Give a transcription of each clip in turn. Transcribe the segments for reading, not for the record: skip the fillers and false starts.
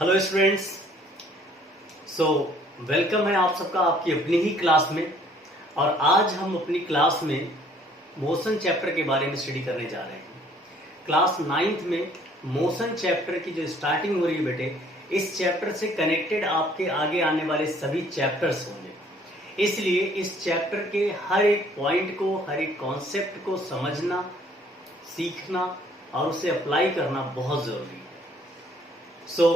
Hello students. So welcome है आप सबका आपकी अपनी ही क्लास में। और आज हम अपनी क्लास में मोशन चैप्टर के बारे में स्टडी करने जा रहे हैं। क्लास 9th में मोशन चैप्टर की जो स्टार्टिंग हो रही है बेटे, इस चैप्टर से कनेक्टेड आपके आगे आने वाले सभी चैप्टर्स होंगे। इसलिए इस चैप्टर के हर एक पॉइंट को, हर एक कॉन्सेप्ट को समझना, सीखना और उसे अप्लाई करना बहुत जरूरी है। सो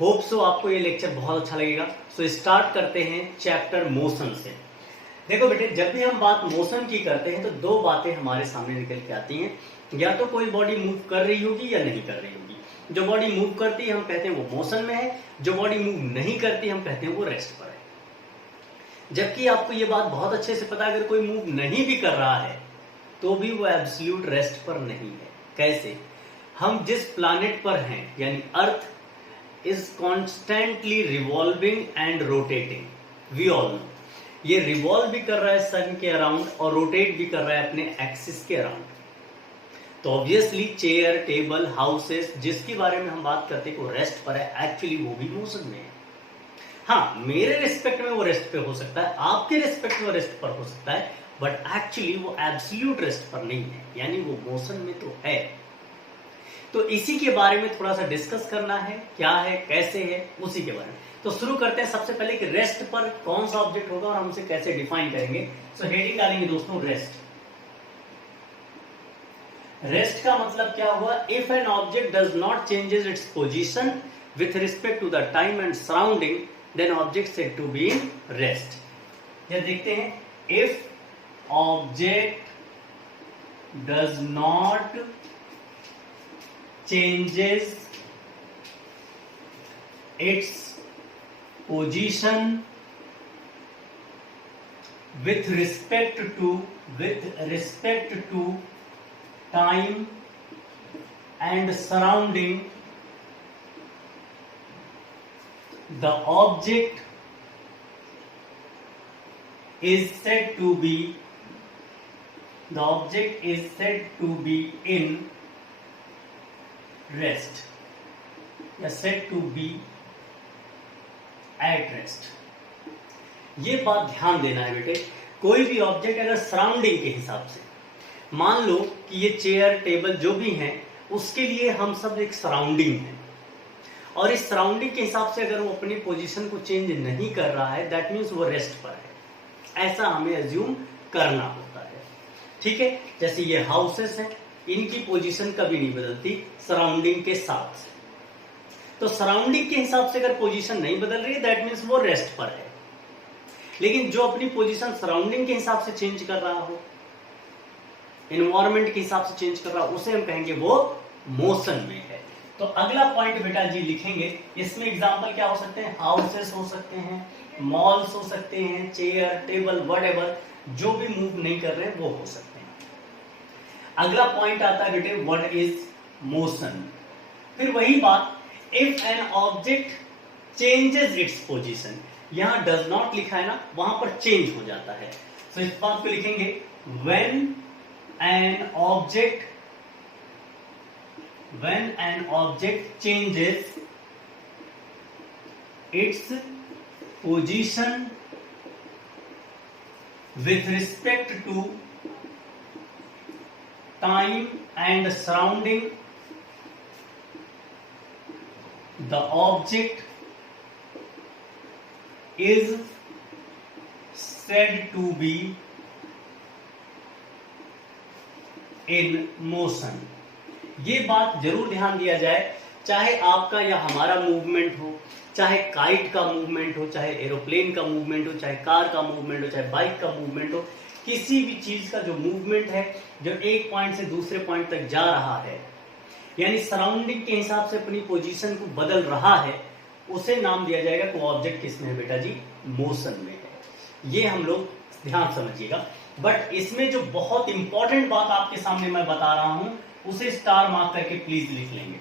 होप सो आपको ये लेक्चर बहुत अच्छा लगेगा। सो स्टार्ट करते हैं चैप्टर मोशन से। देखो बेटे, जब भी हम बात मोशन की करते हैं तो दो बातें हमारे सामने निकल के आती हैं। या तो कोई बॉडी मूव कर रही होगी या नहीं कर रही होगी। जो बॉडी मूव करती है हम कहते हैं वो मोशन में है, जो बॉडी मूव नहीं करती हम कहते हैं वो रेस्ट पर है। जबकि आपको ये बात बहुत अच्छे से पता है, अगर कोई मूव नहीं भी कर रहा है तो भी वो एब्सोल्यूट रेस्ट पर नहीं है। कैसे? हम जिस प्लैनेट पर हैं यानी अर्थ is constantly revolving and rotating. We all know. ये रिवॉल्व भी कर रहा है सन के अराउंड और रोटेट भी कर रहा है अपने एक्सिस के अराउंड। तो ऑब्वियसली चेयर, टेबल, हाउसेस जिसके बारे में हम बात करते हैं वो रेस्ट पर है, एक्चुअली वो भी मोशन में है। हाँ, मेरे रिस्पेक्ट में वो रेस्ट पे हो सकता है, आपके रिस्पेक्ट में रेस्ट पर हो सकता है, बट एक्चुअली वो एब्सोल्यूट रेस्ट पर नहीं है, यानी वो मोशन में तो है। तो इसी के बारे में थोड़ा सा डिस्कस करना है, क्या है, कैसे है, उसी के बारे में। तो शुरू करते हैं सबसे पहले कि रेस्ट पर कौन सा ऑब्जेक्ट होगा और हम उसे कैसे डिफाइन करेंगे। सो हेडिंग डालेंगे दोस्तों रेस्ट। रेस्ट का मतलब क्या हुआ? If an object does not changes its position with respect to the time and surrounding, then object said to be in rest. यह देखते हैं, if object does not changes its position with respect to time and surrounding, the object is said to be in rest या set to be at rest. ये बात ध्यान देना है बेटे, कोई भी ऑब्जेक्ट अगर सराउंडिंग के हिसाब से, मान लो कि ये चेयर, टेबल जो भी हैं, उसके लिए हम सब एक सराउंडिंग है, और इस सराउंडिंग के हिसाब से अगर वो अपनी पोजीशन को चेंज नहीं कर रहा है, दैट मीन्स वो रेस्ट पर है। ऐसा हमें एज्यूम करना होता है। ठीक है, जैसे ये हाउसेस हैं, इनकी पोजीशन कभी नहीं बदलती सराउंडिंग के साथ। तो सराउंडिंग के हिसाब से अगर पोजीशन नहीं बदल रही है, दैट मीन्स वो रेस्ट पर है। लेकिन जो अपनी पोजीशन सराउंडिंग के हिसाब से चेंज कर रहा हो, एनवायरनमेंट के हिसाब से चेंज कर रहा हो, उसे हम कहेंगे वो मोशन में है। तो अगला पॉइंट बेटा जी लिखेंगे, इसमें एग्जांपल क्या हो सकते हैं? हाउसेस हो सकते हैं, मॉल्स हो सकते हैं, चेयर, टेबल, व्हाटएवर जो भी मूव नहीं कर रहे हैं वो हो सकते हैं। अगला पॉइंट आता है बेटे, व्हाट इज मोशन। फिर वही बात, if an object changes its position, यहां डज नॉट लिखा है ना, वहां पर चेंज हो जाता है। तो इस बात को लिखेंगे, when an object changes its position with respect to time and surrounding, the object is said to be in motion। ये बात जरूर ध्यान दिया जाए, चाहे आपका या हमारा मूवमेंट हो, चाहे काइट का मूवमेंट हो, चाहे एरोप्लेन का मूवमेंट हो, चाहे कार का मूवमेंट हो, चाहे बाइक का मूवमेंट हो, किसी भी चीज का जो मूवमेंट है, जो एक पॉइंट से दूसरे पॉइंट तक जा रहा है, यानी सराउंडिंग के हिसाब से अपनी पोजीशन को बदल रहा है, उसे नाम दिया जाएगा कि ऑब्जेक्ट किसमें है बेटा जी? मोशन में है। ये हम लोग ध्यान समझिएगा। बट इसमें जो बहुत इंपॉर्टेंट बात आपके सामने मैं बता रहा हूं, उसे स्टार मार्क करके प्लीज लिख लेंगे।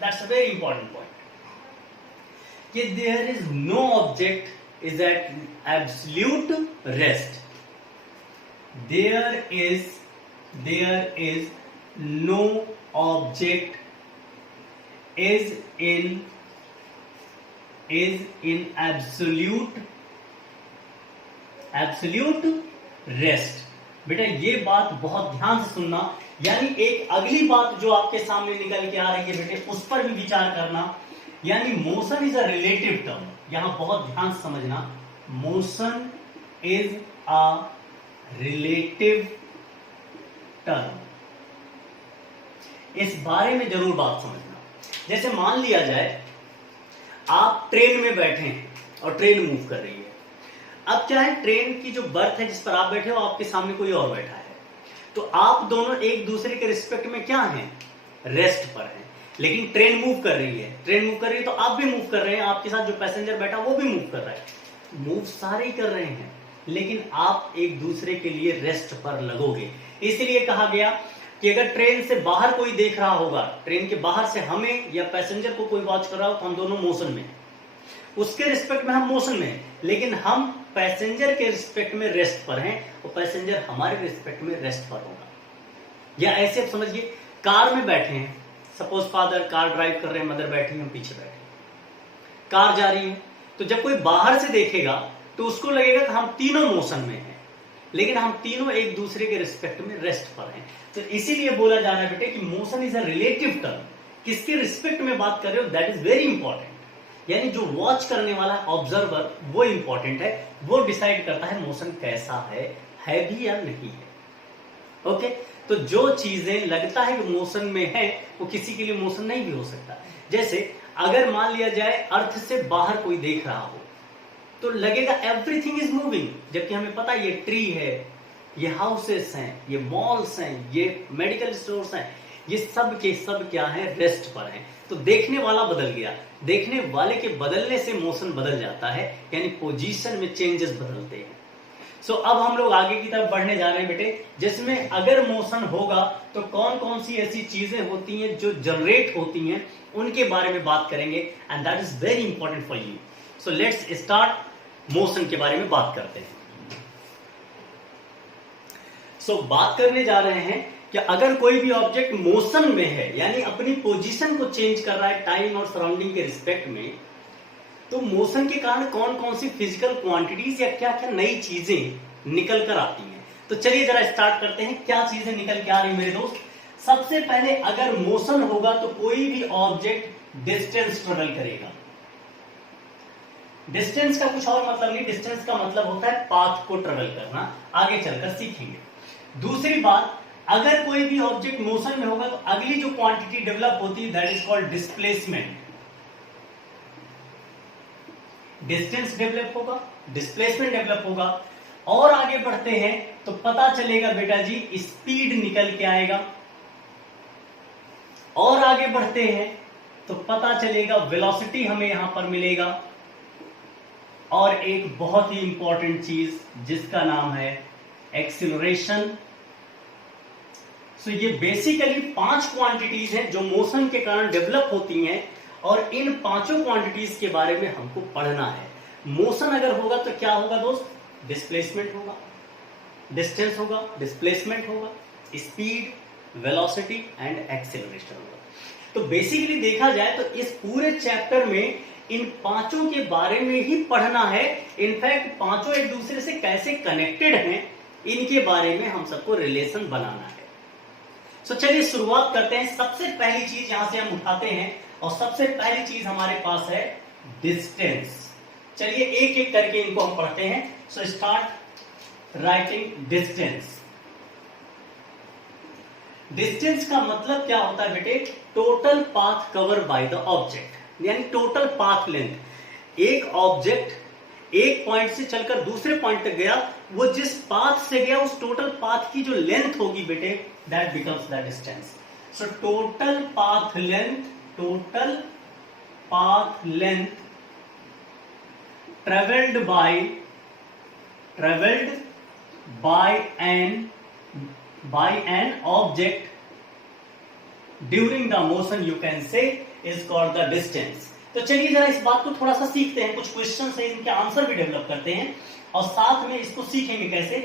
That's a very important point, कि there is no object is at absolute rest. there is no object is in is in absolute rest. बेटा ये बात बहुत ध्यान से सुनना, यानी एक अगली बात जो आपके सामने निकल के आ रही है बेटे उस पर भी विचार करना। यानी motion is a relative term, यहां बहुत ध्यान से समझना, motion is a relative term. इस बारे में जरूर बात समझना। जैसे मान लिया जाए आप ट्रेन में बैठे हैं और ट्रेन मूव कर रही है। अब क्या है, ट्रेन की जो बर्थ है जिस पर आप बैठे हो आपके सामने कोई और बैठा है, तो आप दोनों एक दूसरे के रिस्पेक्ट में क्या हैं, रेस्ट पर हैं। लेकिन ट्रेन मूव कर रही है, तो आप भी मूव कर रहे हैं, आपके साथ जो पैसेंजर बैठा वो भी मूव कर रहा है, मूव सारे ही कर रहे हैं, लेकिन आप एक दूसरे के लिए रेस्ट पर लगोगे। इसलिए कहा गया कि अगर ट्रेन से बाहर कोई देख रहा होगा, ट्रेन के बाहर से हमें या पैसेंजर को कोई वॉच कर रहा हो, तो हम दोनों मोशन में हैं, उसके रिस्पेक्ट में हम मोशन में हैं, लेकिन हम पैसेंजर के रिस्पेक्ट में रेस्ट पर हैं और पैसेंजर हमारे रिस्पेक्ट में रेस्ट पर होगा। या ऐसे आप समझिए, कार में बैठे हैं, सपोज फादर कार ड्राइव कर रहे हैं, मदर बैठी हैं, पीछे बैठे, कार जा रही है, तो जब कोई बाहर से देखेगा तो उसको लगेगा कि हम तीनों मोशन में हैं, लेकिन हम तीनों एक दूसरे के रिस्पेक्ट में रेस्ट पर हैं। तो इसीलिए बोला जा रहा है बेटे कि motion is a relative term. किसके रिस्पेक्ट में बात कर रहे हो, दैट इज वेरी इंपॉर्टेंट। यानी जो वॉच करने वाला ऑब्जर्वर वो इंपॉर्टेंट है, वो डिसाइड करता है मोशन कैसा है भी या नहीं है। ओके, तो जो चीजें लगता है कि मोशन में है वो किसी के लिए मोशन नहीं भी हो सकता। जैसे अगर मान लिया जाए अर्थ से बाहर कोई देख रहा हो तो लगेगा एवरीथिंग इज मूविंग, जबकि हमें पता है ये ट्री है, ये हाउसेस हैं, ये मॉल्स हैं, ये मेडिकल स्टोर्स हैं, ये सब के सब क्या है, रेस्ट पर हैं। तो देखने वाला बदल गया, देखने वाले के बदलने से मोशन बदल जाता है, यानी पोजीशन में चेंजेस बदलते हैं। सो अब हम लोग आगे की तरफ बढ़ने जा रहे हैं बेटे, जिसमें अगर मोशन होगा तो कौन कौन सी ऐसी चीजें होती हैं जो जनरेट होती हैं, उनके बारे में बात करेंगे, and that is very important for you. So let's start, motion के बारे में बात करते हैं। सो बात करने जा रहे हैं कि अगर कोई भी ऑब्जेक्ट मोशन में है, यानी अपनी पोजीशन को चेंज कर रहा है टाइम और सराउंडिंग के रिस्पेक्ट में, तो मोशन के कारण कौन कौन सी फिजिकल क्वांटिटीज या क्या क्या नई चीजें निकल कर आती हैं। तो चलिए जरा स्टार्ट करते हैं, क्या चीजें निकल के आ रही मेरे दोस्त। सबसे पहले अगर मोशन होगा तो कोई भी ऑब्जेक्ट डिस्टेंस ट्रेवल करेगा। डिस्टेंस का कुछ और मतलब नहीं, डिस्टेंस का मतलब होता है पाथ को ट्रेवल करना, आगे चलकर सीखेंगे। दूसरी बात, अगर कोई भी ऑब्जेक्ट मोशन में होगा तो अगली जो क्वांटिटी डेवलप होती है that is called displacement. Distance develop होगा, डिस्प्लेसमेंट डेवलप होगा, और आगे बढ़ते हैं तो पता चलेगा बेटा जी स्पीड निकल के आएगा, और आगे बढ़ते हैं तो पता चलेगा वेलोसिटी हमें यहां पर मिलेगा, और एक बहुत ही इंपॉर्टेंट चीज जिसका नाम है एक्सीलरेशन। सो ये बेसिकली 5 क्वांटिटीज हैं जो मोशन के कारण डेवलप होती हैं, और इन 5 क्वांटिटीज के बारे में हमको पढ़ना है। मोशन अगर होगा तो क्या होगा दोस्त, डिस्प्लेसमेंट होगा, डिस्टेंस होगा, डिस्प्लेसमेंट होगा, स्पीड, वेलोसिटी एंड एक्सेलरेशन होगा। तो बेसिकली देखा जाए तो इस पूरे चैप्टर में इन 5 के बारे में ही पढ़ना है। इनफैक्ट 5 एक दूसरे से कैसे कनेक्टेड हैं इनके बारे में हम सबको रिलेशन बनाना है। सो चलिए शुरुआत करते हैं। सबसे पहली चीज यहां से हम उठाते हैं, और सबसे पहली चीज हमारे पास है डिस्टेंस। चलिए एक एक करके इनको हम पढ़ते हैं। So start writing distance. Distance का मतलब क्या होता है बेटे, total path cover by the object, यानी टोटल पाथ लेंथ। एक ऑब्जेक्ट एक पॉइंट से चलकर दूसरे पॉइंट तक गया, वो जिस पाथ से गया उस टोटल पाथ की जो लेंथ होगी बेटे, that becomes the distance. So total path length traveled by an object during the motion, you can say, is called the distance। तो चलिए जरा इस बात को थोड़ा सा सीखते हैं, कुछ क्वेश्चन है इनके आंसर भी डेवलप करते हैं, और साथ में इसको सीखेंगे कैसे।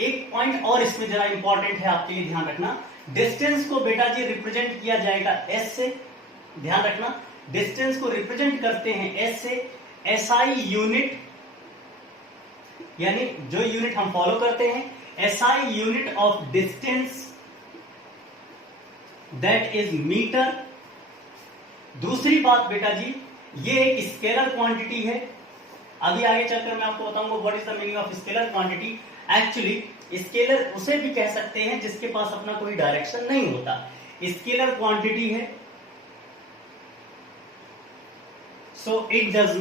एक पॉइंट और इसमें जरा इंपॉर्टेंट है आपके लिए ध्यान रखना, डिस्टेंस को बेटा जी रिप्रेजेंट किया जाएगा एस से, ध्यान रखना। डिस्टेंस को रिप्रेजेंट करते हैं एस से, एसआई यूनिट, यानी जो यूनिट हम फॉलो करते हैं, SI unit of distance that is metre. दूसरी बात बेटा जी, ये एक स्केलर क्वांटिटी है। अभी आगे चलकर मैं आपको बताऊंगा what is the meaning of scalar quantity. Actually scalar उसे भी कह सकते हैं जिसके पास अपना कोई डायरेक्शन नहीं होता। स्केलर क्वांटिटी है, so it does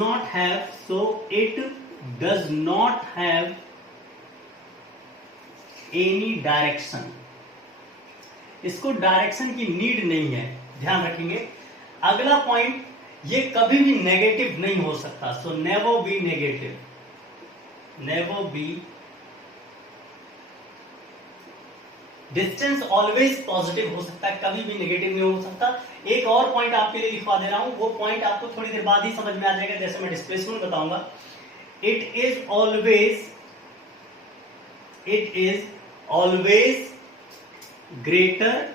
not have any direction। इसको डायरेक्शन की नीड नहीं है, ध्यान रखेंगे। अगला पॉइंट, ये कभी भी नेगेटिव नहीं हो सकता। So never be negative, never be. Distance always positive हो सकता है, कभी भी नेगेटिव नहीं हो सकता। एक और पॉइंट आपके लिए लिखवा दे रहा हूं, वो पॉइंट आपको थोड़ी देर बाद ही समझ में आ जाएगा जैसे मैं डिस्प्लेसमेंट बताऊंगा। इट इज ऑलवेज ग्रेटर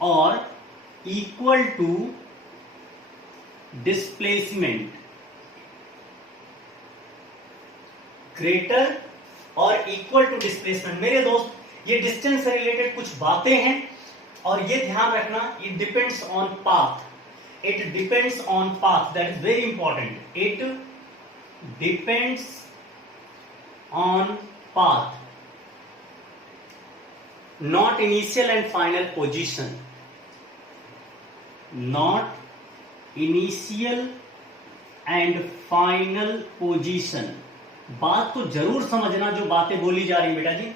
और इक्वल टू डिस्प्लेसमेंट। ग्रेटर और इक्वल टू डिस्प्लेसमेंट। मेरे दोस्त, ये डिस्टेंस से रिलेटेड कुछ बातें हैं और ये ध्यान रखना, it depends on path. It depends on path, that is very important. It depends on path, not initial and final position. Not initial and final position. बात तो जरूर समझना जो बातें बोली जा रही बेटा जी।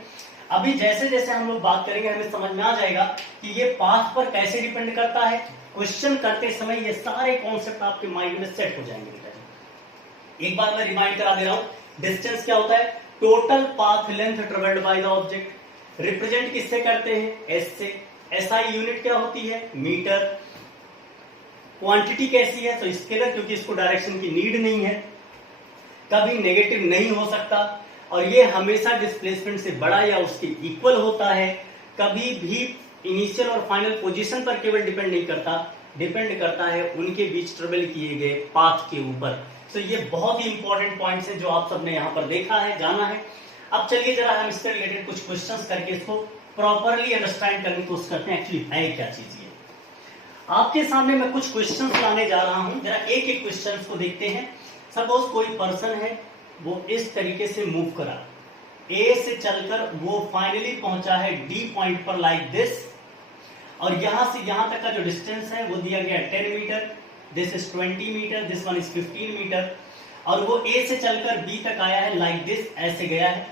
अभी जैसे जैसे हम लोग बात करेंगे हमें समझ में आ जाएगा कि ये पाथ पर कैसे डिपेंड करता है। क्वेश्चन करते समय ये सारे कॉन्सेप्ट आपके माइंड में सेट हो जाएंगे बेटा जी। एक बार मैं रिमाइंड करा दे रहा हूं, डिस्टेंस क्या होता है? Total path length travelled by the object. Represent किससे करते हैं? एस से। एसआई यूनिट क्या होती है? मीटर। क्वांटिटी कैसी है? तो स्केलर, क्योंकि इसको डायरेक्शन की नीड नहीं है, कभी नेगेटिव नहीं हो सकता और ये हमेशा डिस्प्लेसमेंट से बड़ा या उसके इक्वल होता है। कभी भी इनिशियल और फाइनल पोजीशन पर केवल डिपेंड नहीं करता, डिपेंड करता है उनके बीच ट्रेवल किए गए पाथ के ऊपर। तो ये बहुत ही इंपॉर्टेंट पॉइंट्स है जो आप सबने यहाँ पर देखा है, जाना है। अब चलिए जरा हम इससे रिलेटेड कुछ क्वेश्चंस करके इसको प्रॉपरली अंडरस्टैंड करने की कोशिश करते हैं एक्चुअली है क्या चीज ये। आपके सामने मैं कुछ क्वेश्चंस लाने जा रहा हूं, जरा एक एक क्वेश्चंस को देखते हैं। सपोज कोई पर्सन है, वो इस तरीके से मूव करा, ए से चलकर वो फाइनली पहुंचा है डी पॉइंट पर लाइक दिस, और यहां से यहां तक का जो डिस्टेंस है वो दिया गया 10 metre, this is 20 metre, this one is 15 metre, और वो ए से चलकर बी तक आया है लाइक दिस, ऐसे गया है।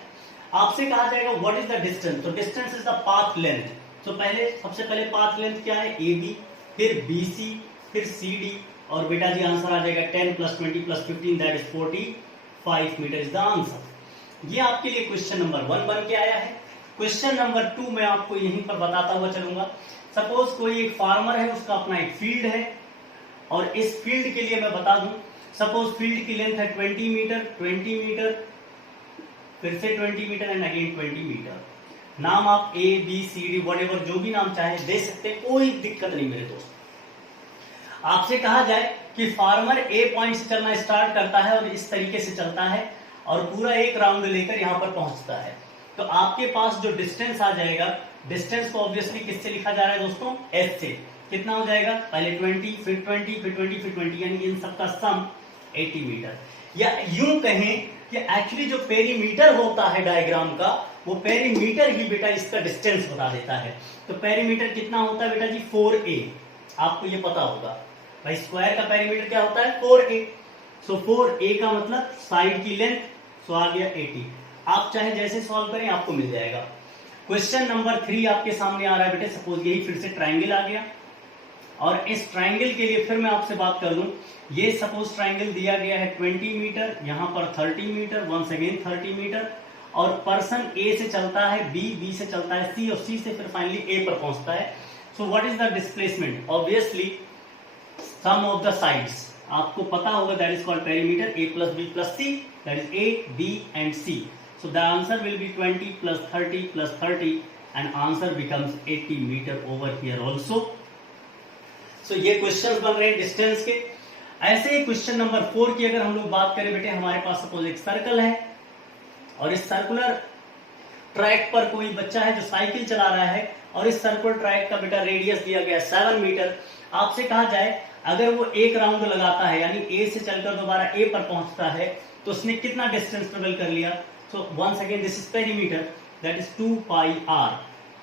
आपसे कहा जाएगा व्हाट इज द डिस्टेंस, तो distance is the path length. तो सबसे पहले पाथ लेंथ क्या है? ए बी, फिर बी सी, फिर सी डी, और बेटा जी आंसर आ जाएगा 10 + 20 + 15 that is 45 metre is the answer. ये आपके लिए क्वेश्चन नंबर 1 बन के आया है। क्वेश्चन नंबर 2 मैं आपको यहीं पर बताता हुआ चलूंगा। सपोज कोई एक फार्मर है, उसका अपना एक फील्ड है, और इस फील्ड के लिए मैं बता दूं, सपोज फील्ड की लेंथ है 20 मीटर, 20 मीटर, फिर से 20 मीटर एंड अगेन 20 मीटर। नाम आप A B C D whatever जो भी नाम चाहे दे सकते हैं, कोई दिक्कत नहीं मेरे दोस्त। आपसे कहा जाए कि फार्मर ए पॉइंट से चलना स्टार्ट करता है और इस तरीके से चलता है और पूरा एक राउंड लेकर यहां पर पहुंचता है, तो आपके पास जो डिस्टेंस आ जाएगा, डिस्टेंस को ऑब्वियसली किससे लिखा जा रहा है दोस्तों? एस से। कितना हो जाएगा? पहले 20, फिर 20, फिर 20, फिर 20, यानी इन सबका सम 80 मीटर। या यूं कहें कि एक्चुअली जो पेरीमीटर होता है डायग्राम का, वो पेरीमीटर ही बेटा इसका डिस्टेंस बता देता है। तो पेरीमीटर कितना होता है बेटा जी? 4a। आपको ये पता होगा भाई, स्क्वायर का पेरीमीटर क्या होता है? 4a। सो 4a का मतलब साइड की लेंथ, सो आ गया 80। आप चाहे जैसे सॉल्व करें आपको मिल जाएगा। क्वेश्चन नंबर 3 आपके सामने आ रहा है बेटे। सपोज यही फिर से ट्राइंगल आ गया, और इस ट्राइंगल के लिए फिर मैं आपसे बात कर दूं, ये सपोज ट्राइंगल दिया गया है 20 मीटर, यहां पर 30 मीटर, वंस अगेन 30 मीटर, और पर्सन ए से चलता है बी से चलता है सी, और सी से फिर फाइनली ए पर पहुंचता है। So what is the displacement? Obviously sum of the sides आपको पता होगा, that is called perimeter. a + b + c, दैट इज a, b and c. So the answer will be 20 + 30 + 30 and answer becomes 80 meter over here also. सो ये question बन रहे हैं distance के। ऐसे ही क्वेश्चन नंबर 4 की अगर हम लोग बात करें बेटे, हमारे पास सपोज एक सर्कल है और इस सर्कुलर ट्रैक पर कोई बच्चा है जो साइकिल चला रहा है और इस सर्कुलर ट्रैक का बेटा रेडियस दिया गया 7 मीटर। आपसे कहा जाए अगर वो एक राउंड लगाता है यानी ए से चलकर दोबारा ए पर पहुंचता है तो उसने कितना डिस्टेंस ट्रेवल कर लिया। So once again this is perimeter, that is 2 pi r.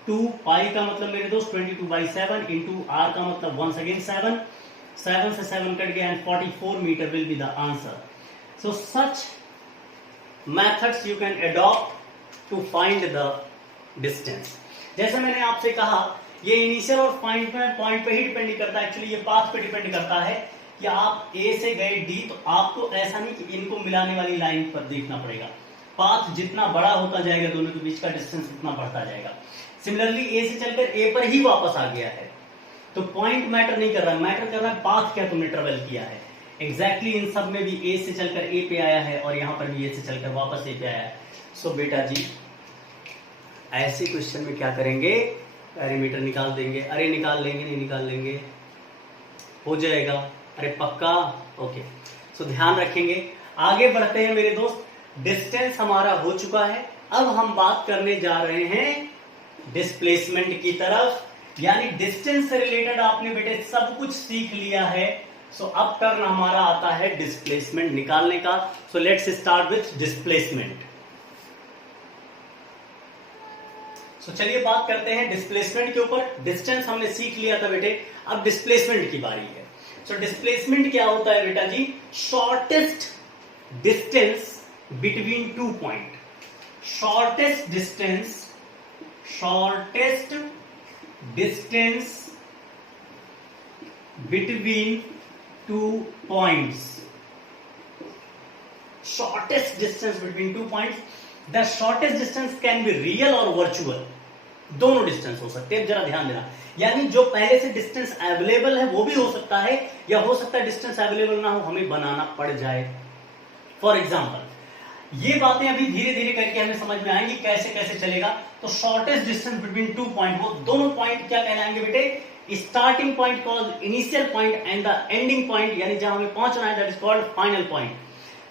2 pi का मतलब मेरे दोस्त 22/7 इंटू आर का मतलब वंस अगेन 7 से 7 कट गया and 44 metre will be the answer. So such methods you can adopt to find the distance। जैसे मैंने आपसे कहा ये इनिशियल और पॉइंट पे ही डिपेंड नहीं करता, एक्चुअली ये पाथ पे डिपेंड करता है कि आप ए से गए डी, तो आपको ऐसा नहीं कि इनको मिलाने वाली लाइन पर देखना पड़ेगा। पाथ जितना बड़ा होता जाएगा दोनों के बीच का डिस्टेंस उतना बढ़ता जाएगा। सिमिलरली ए से चलकर ए पर ही वापस आ गया है तो पॉइंट मैटर नहीं कर रहा, मैटर कर रहा है पाथ क्या तुमने ट्रेवल किया है। एग्जैक्टली इन सब में भी ए से चलकर ए पे आया है और यहां पर भी ए से चलकर वापस ए पे आया है। सो बेटा जी ऐसे क्वेश्चन में क्या करेंगे, पैरामीटर निकाल देंगे। अरे निकाल लेंगे, नहीं निकाल लेंगे, हो जाएगा। अरे पक्का, ओके। सो ध्यान रखेंगे। आगे बढ़ते हैं मेरे दोस्त, डिस्टेंस हमारा हो चुका है। अब हम बात करने जा रहे हैं डिस्प्लेसमेंट की तरफ, यानी डिस्टेंस से रिलेटेड आपने बेटे सब कुछ सीख लिया है। सो अब टर्न हमारा आता है डिस्प्लेसमेंट निकालने का। So let's start with displacement. So चलिए बात करते हैं डिस्प्लेसमेंट के ऊपर। डिस्टेंस हमने सीख लिया था बेटे, अब डिस्प्लेसमेंट की बारी है। सो डिस्प्लेसमेंट क्या होता है बेटा जी, shortest distance between 2 point. Shortest distance between 2 points। shortest distance between 2 points, the shortest distance can be real or virtual, दोनों डिस्टेंस हो सकते हैं। जरा ध्यान देना, यानी जो पहले से डिस्टेंस अवेलेबल है वो भी हो सकता है या हो सकता है डिस्टेंस अवेलेबल ना हो, हमें बनाना पड़ जाए। फॉर एग्जाम्पल ये बातें अभी धीरे धीरे करके हमें समझ में आएंगी कैसे कैसे चलेगा। तो शॉर्टेस्ट डिस्टेंस बिटवीन 2 पॉइंट, वो दोनों पॉइंट क्या कहलाएंगे बेटे, starting point called initial point and the ending point, यानी जहां हमें पहुंचना है that is called final point.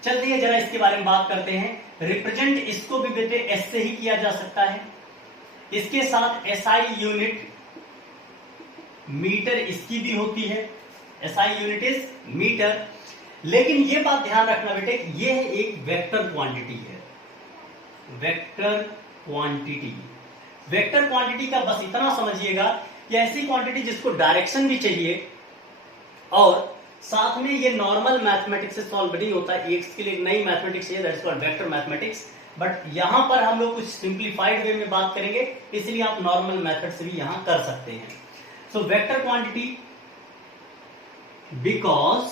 चलते हैं जरा इसके बारे में बात करते हैं। रिप्रेजेंट इसको भी बेटे एस से ही किया जा सकता है, इसके साथ एसआई यूनिट मीटर इसकी भी होती है, एसआई यूनिट इज मीटर। लेकिन ये बात ध्यान रखना बेटे, ये एक वेक्टर क्वांटिटी है। वेक्टर क्वांटिटी, वेक्टर क्वांटिटी का बस इतना समझिएगा कि ऐसी क्वांटिटी जिसको डायरेक्शन भी चाहिए और साथ में ये नॉर्मल मैथमेटिक्स से सॉल्व नहीं होता है। एक्स के लिए नई मैथमेटिक्स है, that is called vector mathematics. But यहां पर हम लोग कुछ सिंप्लीफाइड वे में बात करेंगे, इसलिए आप नॉर्मल मेथड से भी यहां कर सकते हैं। सो वेक्टर क्वांटिटी बिकॉज,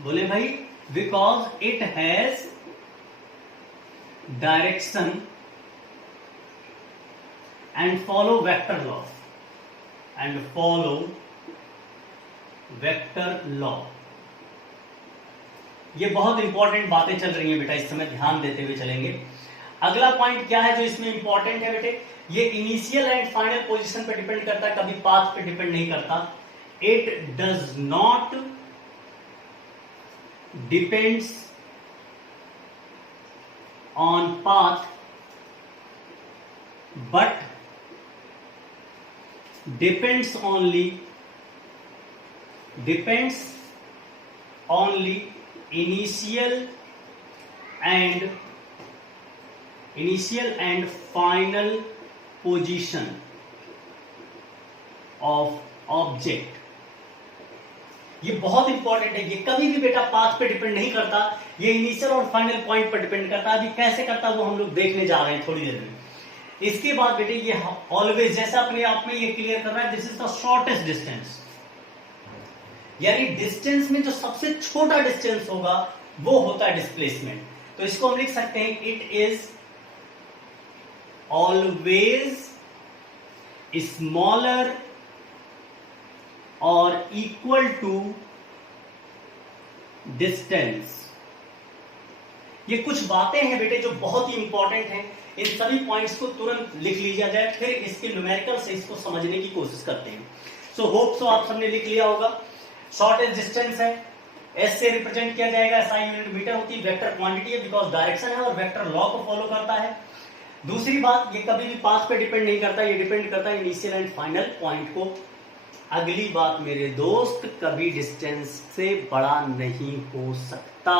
बोले भाई, because it has direction and follow vector law, and follow vector law. ये बहुत इंपॉर्टेंट बातें चल रही हैं बेटा, इस समय ध्यान देते हुए चलेंगे। अगला पॉइंट क्या है जो इसमें इंपॉर्टेंट है बेटे, ये इनिशियल एंड फाइनल पोजीशन पे डिपेंड करता है, कभी पाथ पे डिपेंड नहीं करता। It does not depends on path but depends only initial and final position of object। ये बहुत इंपॉर्टेंट है, ये कभी भी बेटा पाथ पे डिपेंड नहीं करता, ये इनिशियल और फाइनल पॉइंट पर डिपेंड करता है। अभी कैसे करता है वो हम लोग देखने जा रहे हैं थोड़ी देर में। इसके बाद बेटे ये ऑलवेज, जैसा अपने आप में ये क्लियर कर रहा है, this is the shortest distance, यानी डिस्टेंस में जो सबसे छोटा डिस्टेंस होगा वो होता है डिस्प्लेसमेंट। तो इसको हम लिख सकते हैं, इट इज ऑलवेज स्मॉलर और इक्वल टू डिस्टेंस। ये कुछ बातें हैं बेटे जो बहुत ही इंपॉर्टेंट हैं, इन सभी पॉइंट्स को तुरंत लिख लिया जाए, फिर इसके न्यूमेरिकल से इसको समझने की कोशिश करते हैं। सो होप सो आप सबने लिख लिया होगा। शॉर्टेस्ट डिस्टेंस है, एस से रिप्रेजेंट किया जाएगा, एसआई यूनिट मीटर होती है, वेक्टर क्वांटिटी है बिकॉज डायरेक्शन है और वेक्टर लॉ को फॉलो करता है। दूसरी बात, ये कभी भी पाथ पे डिपेंड नहीं करता, ये डिपेंड करता है इनिशियल एंड फाइनल पॉइंट को। अगली बात मेरे दोस्त, कभी डिस्टेंस से बड़ा नहीं हो सकता,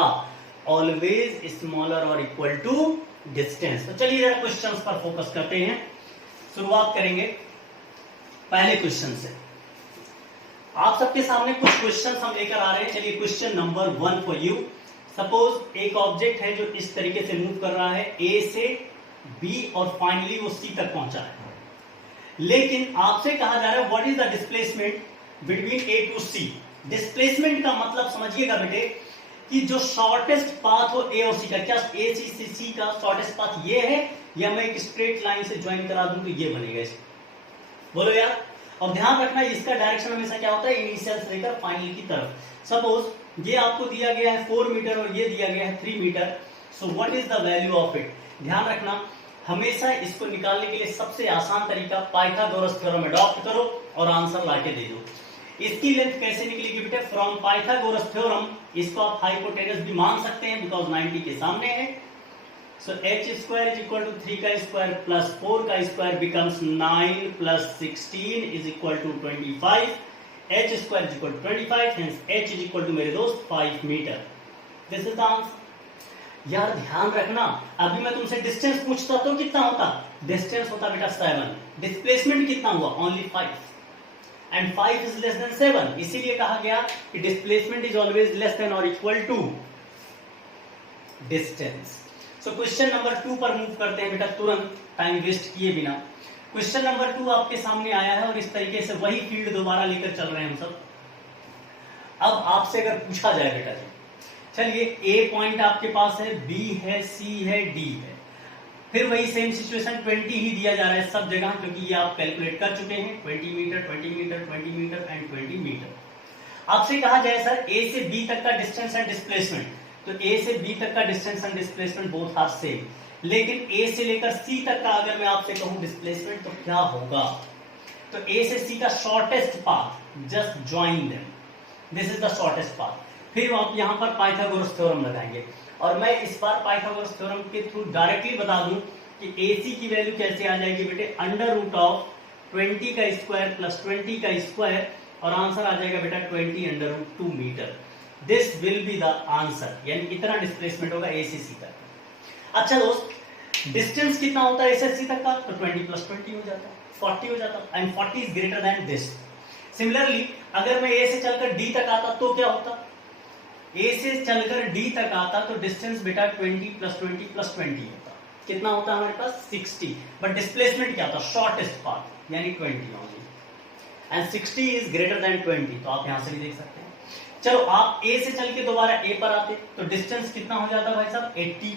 ऑलवेज स्मॉलर और इक्वल टू डिस्टेंस। तो चलिए जरा क्वेश्चंस पर फोकस करते हैं। शुरुआत करेंगे पहले क्वेश्चन से। आप सबके सामने कुछ क्वेश्चन हम लेकर आ रहे हैं। चलिए question number 1 for you. Suppose एक ऑब्जेक्ट है जो इस तरीके से मूव कर रहा है, ए से बी और फाइनली वो सी तक पहुंचा है, लेकिन आपसे कहा जा रहा है what is the displacement between A to C. Displacement का मतलब समझिएगा बेटे कि जो शॉर्टेस्ट पाथ हो ए और सी का, क्या ए सी का शॉर्टेस्ट पाथ ये है या मैं एक स्ट्रेट लाइन से ज्वाइन करा दूं तो ये बनेगा इसको, बोलो यार। और ध्यान रखना इसका डायरेक्शन हमेशा क्या होता है, इनिशियल से लेकर फाइनल की तरफ। सपोज ये आपको दिया गया है 4 मीटर और ये दिया गया है 3 metre, so what is the value of it. ध्यान रखना हमेशा इसको निकालने के लिए सबसे आसान तरीका पाइथागोरस थ्योरम अडॉप्ट करो और आंसर लाके दे दो। इसकी लेंथ कैसे निकलेगी बेटे, फ्रॉम पाइथागोरस थ्योरम इसको आप हाइपोटेनस भी मान सकते हैं बिकॉज 90 के सामने है। सो h square is equal to 3 का स्क्वायर प्लस 4 का square becomes 9 plus 16 is equal to 25। h square is equal to 25, hence h is equal to मेरे दोस्त 5 metre. This is the answer. यार ध्यान रखना, अभी मैं तुमसे डिस्टेंस पूछता तो कितना होता, डिस्टेंस होता बेटा 7, डिस्प्लेसमेंट कितना हुआ, only 5, and 5 is less than 7, इसीलिए कहा गया कि displacement is always less than और equal to distance. So question number 2 पर मूव करते हैं बेटा तुरंत, टाइम वेस्ट किए बिना। क्वेश्चन नंबर 2 आपके सामने आया है और इस तरीके से वही फील्ड दोबारा लेकर चल रहे हैं हम सब। अब आपसे अगर पूछा जाए बेटा जी, चलिए ए पॉइंट आपके पास है, बी है, सी है, डी है, फिर वही सेम सिचुएशन 20 ही दिया जा रहा है सब जगह क्योंकि ये आप कैलकुलेट कर चुके हैं, 20 metre 20 metre 20 metre and 20 metre. आपसे कहा जाए सर ए से बी तक का डिस्टेंस एंड डिस्प्लेसमेंट, तो ए से बी तक का distance and displacement both are same, लेकिन ए से लेकर सी तक का अगर मैं आपसे कहूं डिस्प्लेसमेंट तो क्या होगा, तो ए से सी का shortest path, just join them, this is the shortest path. फिर आप यहां पर पाइथागोरस थ्योरम लगाएंगे और मैं इस बार पाइथागोरस थ्योरम के थ्रू डायरेक्टली बता दूं कि AC की वैल्यू कैसे आ जाएगी बेटे, अंडर रूट ऑफ 20 का स्क्वायर प्लस 20 का स्क्वायर और आंसर आ जाएगा बेटा 20 under root 2 metre. This will be the answer, यानी इतना डिस्प्लेसमेंट होगा AC से C तक। अच्छा दोस्त, डिस्टेंस कितना होता है A से C तक का, तो 20 प्लस 20 हो जाता है, 40 हो जाता है, and 40 is greater than this. Similarly अगर मैं A से चलकर D तक आता तो क्या होता, ए से चलकर डी तक आता तो डिस्टेंस बेटा 20 प्लस 20 प्लस 20 होता, कितना होता हमारे पास 60, बट डिस्प्लेसमेंट क्या होता, शॉर्टेस्ट पाथ यानी 20 only, and 60 is greater than 20, तो आप यहां से भी देख सकते हैं। चलो आप ए से चल के दोबारा ए पर आते तो डिस्टेंस कितना हो जाता भाई साहब 80,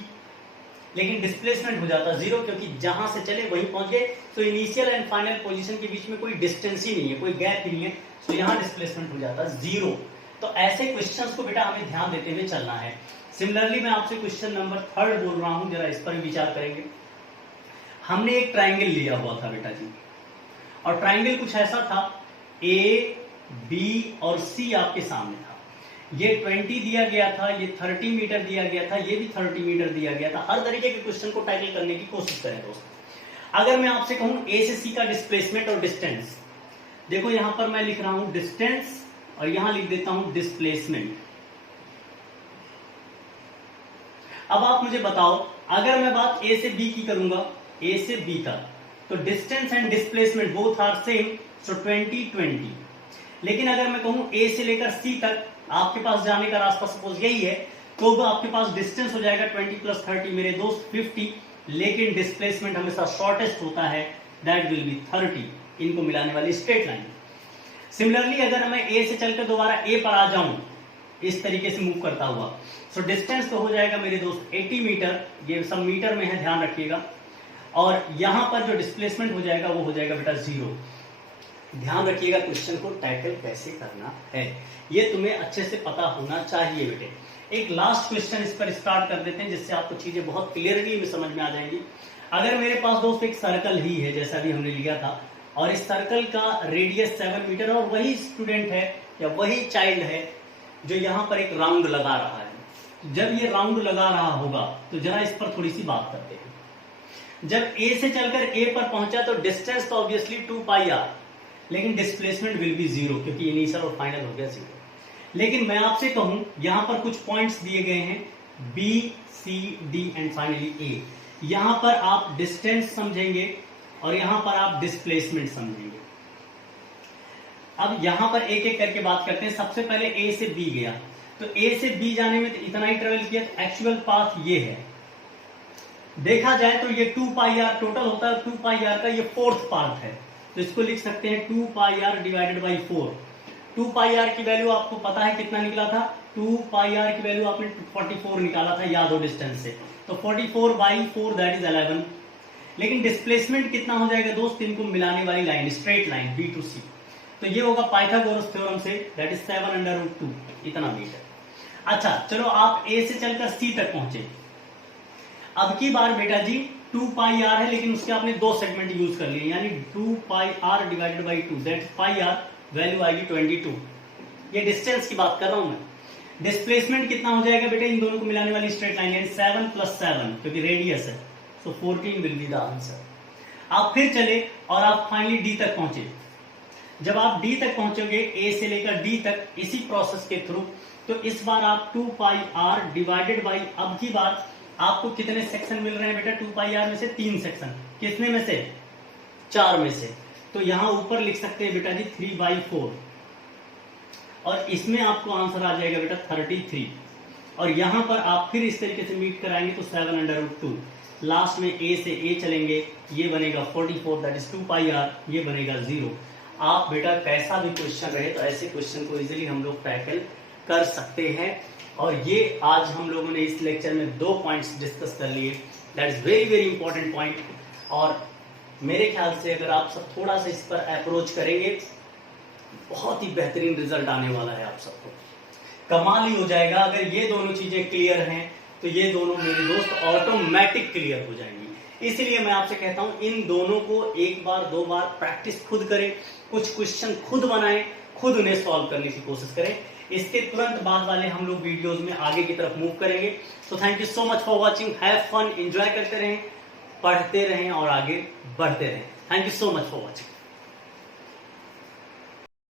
लेकिन डिस्प्लेसमेंट हो जाता 0 क्योंकि जहां से चले वहीं पहुंच गए, तो इनिशियल एंड फाइनल पोजीशन के बीच में कोई डिस्टेंस ही नहीं है, कोई गैप ही नहीं है, तो यहां डिस्प्लेसमेंट हो जाता 0। तो ऐसे क्वेश्चंस को बेटा हमें ध्यान देते हुए चलना है। सिमिलरली मैं आपसे क्वेश्चन नंबर 3 बोल रहा हूं, जरा इस पर भी विचार करेंगे। हमने एक ट्राइंगल लिया हुआ था बेटा जी, और ट्राइंगल कुछ ऐसा था, ए बी और सी आपके सामने था, ये 20 दिया गया था, ये 30 मीटर दिया गया था, ये भी 30 मीटर दिया गया था। हर तरीके के क्वेश्चन को टैकल करने की कोशिश करें दोस्त। अगर मैं आपसे कहूं ए से सी का डिस्प्लेसमेंट और डिस्टेंस, देखो यहां पर मैं लिख रहा हूं डिस्टेंस और यहां लिख देता हूं डिस्प्लेसमेंट। अब आप मुझे बताओ, अगर मैं बात ए से बी की करूंगा, ए से बी तक, तो distance and displacement both are same, so 20 20। लेकिन अगर मैं कहूं ए से लेकर सी तक, आपके पास जाने का रास्ता सपोज यही है, तो आपके पास डिस्टेंस हो जाएगा 20 प्लस 30 मेरे दोस्त 50, लेकिन डिस्प्लेसमेंट हमेशा शॉर्टेस्ट होता है, दैट विल बी 30, इनको मिलाने वाली स्ट्रेट लाइन। सिमिलरली अगर मैं ए से चलकर दोबारा ए पर आ जाऊं इस तरीके से मूव करता हुआ, सो डिस्टेंस तो हो जाएगा मेरे दोस्त 80 मीटर, ये सब मीटर में है ध्यान रखिएगा, और यहां पर जो डिस्प्लेसमेंट हो जाएगा वो हो जाएगा बेटा 0। ध्यान रखिएगा क्वेश्चन को टैकल कैसे करना है, ये तुम्हें अच्छे से पता होना चाहिए बेटे। एक लास्ट क्वेश्चन इस पर स्टार्ट कर देते हैं जिससे आपको चीजें बहुत क्लियरली में समझ में आ जाएंगी। अगर मेरे पास दोस्त एक सर्कल ही है जैसा भी हमने लिया था, और इस सर्कल का रेडियस 7 मीटर और वही स्टूडेंट है या वही चाइल्ड है जो यहाँ पर एक राउंड लगा रहा है। जब ये राउंड लगा रहा होगा तो जरा इस पर थोड़ी सी बात करते हैं। जब ए से चलकर ए पर पहुंचा तो डिस्टेंस तो ऑब्वियसली 2 पाई आर, लेकिन डिस्प्लेसमेंट विल बी 0 क्योंकि इनिशियल और फाइनल हो गया 0। लेकिन मैं आपसे कहूं यहां पर कुछ पॉइंट्स दिए गए हैं B, C, D and finally A. यहां पर आप डिस्टेंस समझेंगे और यहां पर आप डिस्प्लेसमेंट समझेंगे। अब यहां पर एक एक करके बात करते हैं। सबसे पहले ए से बी गया, तो ए से बी जाने में तो इतना ही ट्रेवल किया, तो एक्चुअल पाथ ये है। देखा जाए तो ये 2 पाई आर टोटल होता है, 2 पाई आर का ये फोर्थ पार्ट है, तो इसको लिख सकते हैं 2 pi r divided by 4। 2 pi r की वैल्यू आपको पता है कितना निकला था, 2 पाई आर की वैल्यू आपने 44 निकाला था, याद हो डिस्टेंस से, तो 44 बाई 4 दैट इज 11। लेकिन डिस्प्लेसमेंट कितना हो जाएगा दोस्त, इनको मिलाने वाली line, straight line B to C, तो ये होगा पाइथागोरस थ्योरम से, दैट इज 7/√2 इतना मीटर। अच्छा चलो आप ए से चलकर सी तक पहुंचे। अब की बार बेटा जी 2 पाई आर है, लेकिन उसके आपने 2 सेगमेंट यूज कर लिए, यानी 2 pi r divided by 2 that pi r, value आएगी 22। ये डिस्टेंस की बात कर रहा हूं मैं। डिस्प्लेसमेंट कितना हो जाएगा बेटा, इन दोनों को मिलाने वाली स्ट्रेट लाइन, यानी 7 + 7 क्योंकि रेडियस है, सो 14 विल बी द आंसर। आप फिर चले और आप फाइनली डी तक पहुंचे। जब आप डी तक पहुंचोगे, ए से लेकर डी तक इसी प्रोसेस के थ्रू, तो इस बार आप 2 पाई आर डिवाइडेड बाई, अब की बार आपको कितने सेक्शन मिल रहे हैं बेटा 2 पाई आर में से 3 सेक्शन, कितने में से 4 में से, तो यहां ऊपर लिख सकते हैं बेटा जी 3/4, और इसमें आपको आंसर आ जाएगा बेटा 33। और यहां पर आप फिर इस तरीके से मीट कराएंगे तो 7/√2, लास्ट में ए से ए चलेंगे, ये बनेगा 44 दैट इज 2 पाई आर, ये बनेगा 0। आप बेटा कैसा भी क्वेश्चन रहे तो ऐसे क्वेश्चन को इजीली हम लोग टैकल कर सकते हैं। और ये आज हम लोगों ने इस लेक्चर में 2 पॉइंट्स डिस्कस कर लिए, that is very very important point. और मेरे ख्याल से अगर आप सब थोड़ा सा इस पर अप्रोच करेंगे, बहुत ही बेहतरीन रिजल्ट आने वाला है, आप सबको कमाल ही हो जाएगा। अगर ये दोनों चीजें क्लियर हैं तो ये दोनों मेरे दोस्त ऑटोमेटिक क्लियर हो जाएंगी। इसलिए मैं आपसे कहता हूं इन दोनों को 1 बार 2 बार प्रैक्टिस खुद करें, कुछ क्वेश्चन खुद बनाएं, खुद उन्हें सॉल्व करने की कोशिश करें। इसके तुरंत बाद वाले हम लोग वीडियोस में आगे की तरफ मूव करेंगे। तो thank you so much for watching, have fun, enjoy करते रहें, पढ़ते रहें और आगे बढ़ते रहें। Thank you so much for watching.